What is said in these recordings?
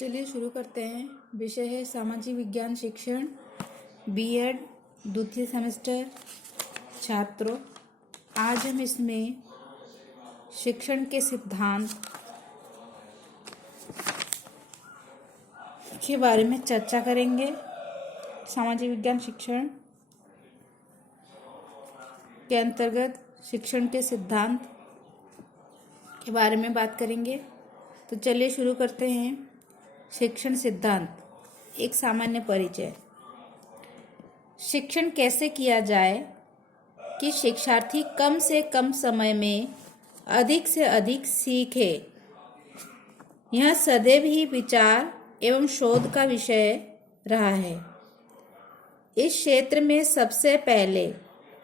चलिए शुरू करते हैं। विषय है सामाजिक विज्ञान शिक्षण, बीएड द्वितीय सेमेस्टर छात्रों। आज हम इसमें शिक्षण के सिद्धांत के बारे में चर्चा करेंगे। सामाजिक विज्ञान शिक्षण के अंतर्गत शिक्षण के सिद्धांत के बारे में बात करेंगे। तो चलिए शुरू करते हैं। शिक्षण सिद्धांत, एक सामान्य परिचय। शिक्षण कैसे किया जाए कि शिक्षार्थी कम से कम समय में अधिक से अधिक सीखे, यह सदैव ही विचार एवं शोध का विषय रहा है। इस क्षेत्र में सबसे पहले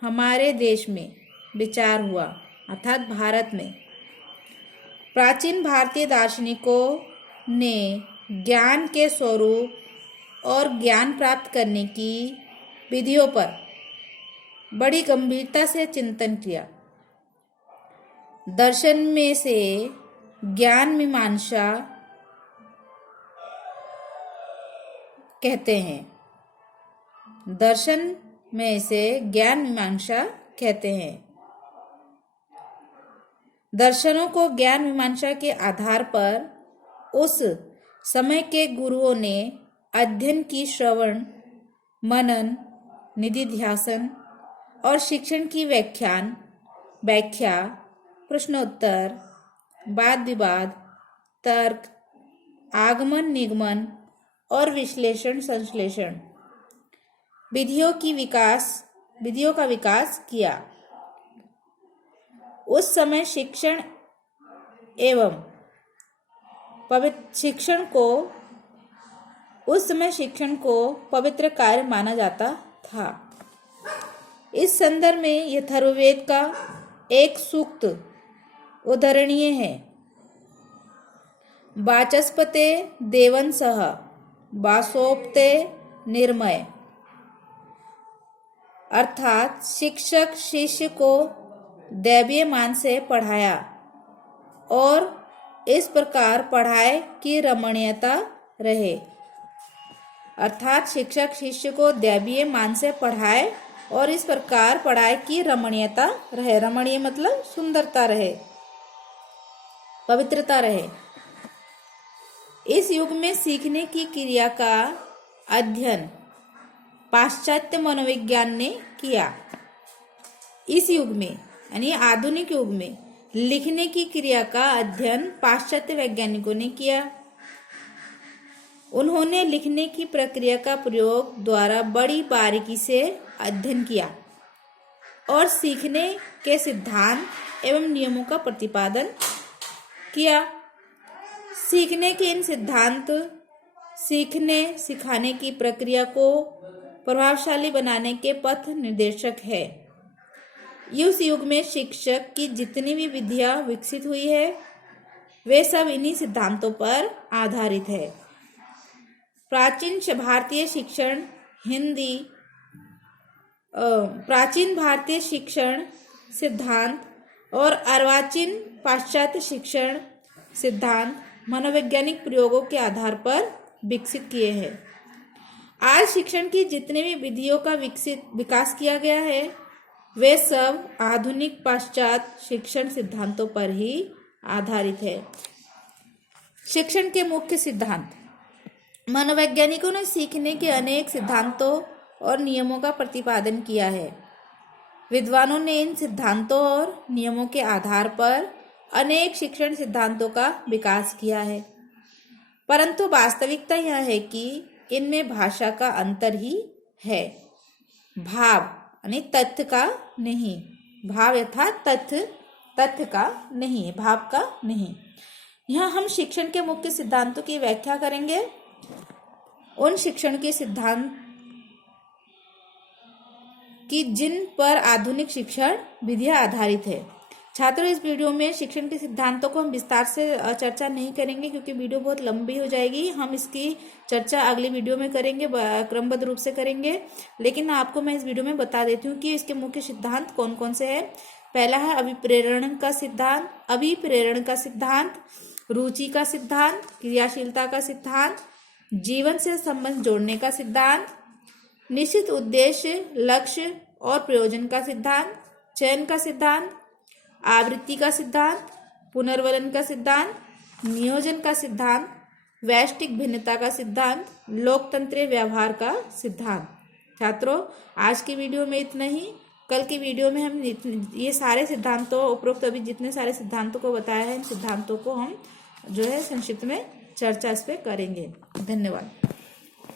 हमारे देश में विचार हुआ, अर्थात भारत में। प्राचीन भारतीय दार्शनिकों ने ज्ञान के स्वरूप और ज्ञान प्राप्त करने की विधियों पर बड़ी गंभीरता से चिंतन किया। दर्शन में से ज्ञान मीमांसा कहते हैं। दर्शन में से ज्ञान मीमांसा कहते हैं। दर्शनों को ज्ञान मीमांसा के आधार पर उस समय के गुरुओं ने अध्ययन की श्रवण, मनन, निधिध्यासन और शिक्षण की व्याख्या, प्रश्नोत्तर, वाद विवाद, तर्क, आगमन निगमन और विश्लेषण संश्लेषण विधियों का विकास किया। उस समय शिक्षण को पवित्र कार्य माना जाता था। इस संदर्भ में यथर्ववेद का एक सूक्त उदाहरणीय है। वाचस्पते देवंसः वासोपते निर्मय, अर्थात शिक्षक शिष्य को दैवीय मान से पढ़ाया और इस प्रकार पढ़ाए कि रमणीयता रहे। अर्थात शिक्षक शिष्य को दैवीय मान से पढ़ाए और इस प्रकार पढ़ाए कि रमणीयता रहे। रमणीय मतलब सुंदरता रहे, पवित्रता रहे। इस युग में सीखने की क्रिया का अध्ययन पाश्चात्य मनोविज्ञान ने किया। इस युग में यानी आधुनिक युग में लिखने की क्रिया का अध्ययन पाश्चात्य वैज्ञानिकों ने किया। उन्होंने लिखने की प्रक्रिया का प्रयोग द्वारा बड़ी बारीकी से अध्ययन किया और सीखने के सिद्धांत एवं नियमों का प्रतिपादन किया। सीखने के इन सिद्धांत सिखाने की प्रक्रिया को प्रभावशाली बनाने के पथ निर्देशक है। इस युग में शिक्षक की जितनी भी विधियां विकसित हुई है, वे सब इन्हीं सिद्धांतों पर आधारित है। प्राचीन भारतीय शिक्षण सिद्धांत और अर्वाचीन पाश्चात्य शिक्षण सिद्धांत मनोवैज्ञानिक प्रयोगों के आधार पर विकसित किए हैं। आज शिक्षण की जितने भी विधियों का विकास किया गया है, वे सब आधुनिक पाश्चात्य शिक्षण सिद्धांतों पर ही आधारित है। शिक्षण के मुख्य सिद्धांत। मनोवैज्ञानिकों ने सीखने के अनेक सिद्धांतों और नियमों का प्रतिपादन किया है। विद्वानों ने इन सिद्धांतों और नियमों के आधार पर अनेक शिक्षण सिद्धांतों का विकास किया है, परंतु वास्तविकता यह है कि इनमें भाषा का अंतर ही है, भाव यानी तथ्य का नहीं। भाव यथात तथ्य का नहीं, भाव का नहीं। यहाँ हम शिक्षण के मुख्य सिद्धांतों की व्याख्या करेंगे। उन शिक्षण के सिद्धांत की जिन पर आधुनिक शिक्षण विधियां आधारित है। छात्रों, इस वीडियो में शिक्षण के सिद्धांतों को हम विस्तार से चर्चा नहीं करेंगे क्योंकि वीडियो बहुत लंबी हो जाएगी। हम इसकी चर्चा अगली वीडियो में करेंगे, क्रमबद्ध रूप से करेंगे। लेकिन आपको मैं इस वीडियो में बता देती हूँ कि इसके मुख्य सिद्धांत कौन कौन से हैं। पहला है अभिप्रेरण का सिद्धांत। रुचि का सिद्धांत, क्रियाशीलता का सिद्धांत, जीवन से संबंध जोड़ने का सिद्धांत, निश्चित उद्देश्य, लक्ष्य और प्रयोजन का सिद्धांत, चयन का सिद्धांत, आवृत्ति का सिद्धांत, पुनर्वलन का सिद्धांत, नियोजन का सिद्धांत, वैश्विक भिन्नता का सिद्धांत, लोकतंत्रीय व्यवहार का सिद्धांत। छात्रों, आज की वीडियो में इतना ही। कल की वीडियो में हम ये सारे सिद्धांतों, उपरोक्त अभी जितने सारे सिद्धांतों को बताया है, इन सिद्धांतों को हम जो है संक्षिप्त में चर्चा इस पर करेंगे। धन्यवाद।